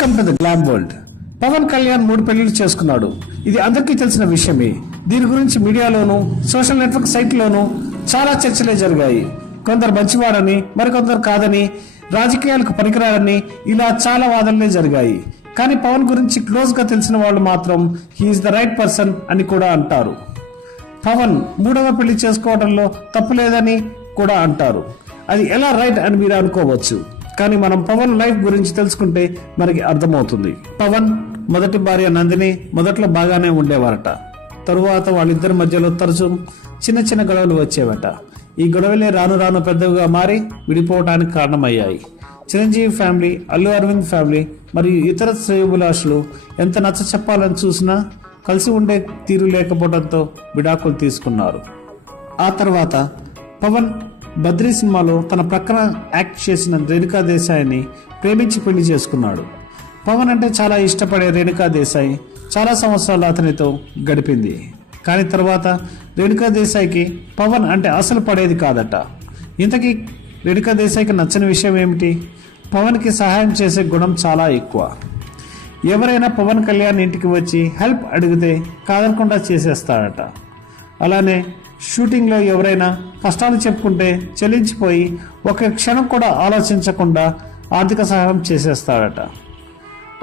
Welcome to the glam world. Pawan Kalyan 3 పెళ్లిళ్ళు చేసుకున్నాడు. ఇది అందరికీ తెలిసిన విషయమే. దీని గురించి మీడియాలోనూ సోషల్ నెట్వర్క్ సైట్లోనూ చాలా చర్చలే జరిగాయి. కొందరు మంచివాడని, మరికొందరు కాదని, రాజకీయాలకు పనికిరాడని, ఇలా చాలా వాదనలే జరిగాయి. కానీ పవన్ గురించి క్లోజ్ గా తెలిసిన వాళ్ళు మాత్రం హీఈస్ ద రైట్ పర్సన్ అని కూడా అంటారు. పవన్ 3వ పెళ్లి చేసుకోవడంలో తప్పు లేదని కూడా అంటారు. అది ఎలా రైట్ అని మీరు అనుకోవచ్చు. కానీ మనం పవన్ లైఫ్ గురించి తెలుసుకుంటే మనకి అర్థమవుతుంది. పవన్ మొదటి భార్య నందిని మొదట్లో బాగానే ఉండేవారట. తరువాత వాళ్ళిద్దరి మధ్యలో తరచూ చిన్న చిన్న గొడవలు వచ్చేవట. ఈ గొడవలే రాను రాను పెద్దవిగా మారి విడిపోవడానికి కారణమయ్యాయి. చిరంజీవి ఫ్యామిలీ, అల్లు అరవింద్ ఫ్యామిలీ మరియు ఇతర శ్రేయోభిలాషులు ఎంత నచ్చ చెప్పాలని చూసినా కలిసి ఉండే తీరు లేకపోవడంతో విడాకులు తీసుకున్నారు. ఆ తర్వాత పవన్ బద్రీ సినిమాలో తన ప్రక్కన యాక్ట్ చేసిన రేణుకా దేశాయిని ప్రేమించి పెళ్లి చేసుకున్నాడు. పవన్ అంటే చాలా ఇష్టపడే రేణుకా దేశాయి చాలా సంవత్సరాలు అతనితో గడిపింది. కానీ తర్వాత రేణుకా దేశాయికి పవన్ అంటే అసలు పడేది కాదట. ఇంతకీ రేణుకా దేశాయికి నచ్చని విషయం ఏమిటి? పవన్కి సహాయం చేసే గుణం చాలా ఎక్కువ. ఎవరైనా పవన్ కళ్యాణ్ ఇంటికి వచ్చి హెల్ప్ అడిగితే కాదనకుండా చేసేస్తాడట. అలానే షూటింగ్లో ఎవరైనా కష్టాలు చెప్పుకుంటే చెల్లించిపోయి ఒక క్షణం కూడా ఆలోచించకుండా ఆర్థిక సహాయం చేసేస్తాడట.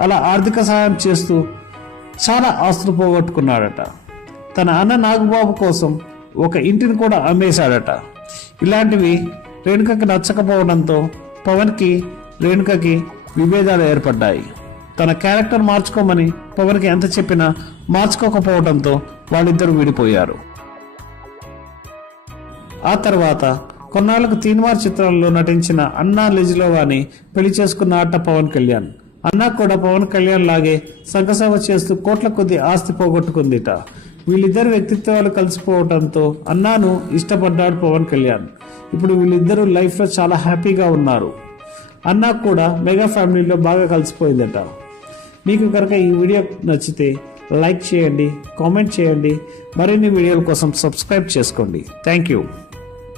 అలా ఆర్థిక సహాయం చేస్తూ చాలా ఆస్తులు పోగొట్టుకున్నాడట. తన అన్న నాగబాబు కోసం ఒక ఇంటిని కూడా అమ్మేశాడట. ఇలాంటివి రేణుకకి నచ్చకపోవడంతో పవన్కి రేణుకకి విభేదాలు ఏర్పడ్డాయి. తన క్యారెక్టర్ మార్చుకోమని పవన్కి ఎంత చెప్పినా మార్చుకోకపోవడంతో వాళ్ళిద్దరూ విడిపోయారు. ఆ తర్వాత కొన్నాళ్లకు తీన్మార్ చిత్రంలో నటించిన అన్నా లెజిలోవాని పెళ్లి చేసుకున్న పవన్ కళ్యాణ్. అన్నా కూడా పవన్ కళ్యాణ్ లాగే సంఘసేవ చేస్తూ కోట్ల కొద్ది ఆస్తి పోగొట్టుకుందిట. వీళ్ళిద్దరు వ్యక్తిత్వాలు కలిసిపోవడంతో అన్నాను ఇష్టపడ్డాడు పవన్ కళ్యాణ్. ఇప్పుడు వీళ్ళిద్దరూ లైఫ్ లో చాలా హ్యాపీగా ఉన్నారు. అన్నా కూడా మెగా ఫ్యామిలీలో బాగా కలిసిపోయిందట. మీకు కనుక ఈ వీడియో నచ్చితే లైక్ చేయండి, కామెంట్ చేయండి. మరిన్ని వీడియోల కోసం సబ్స్క్రైబ్ చేసుకోండి. Thank you.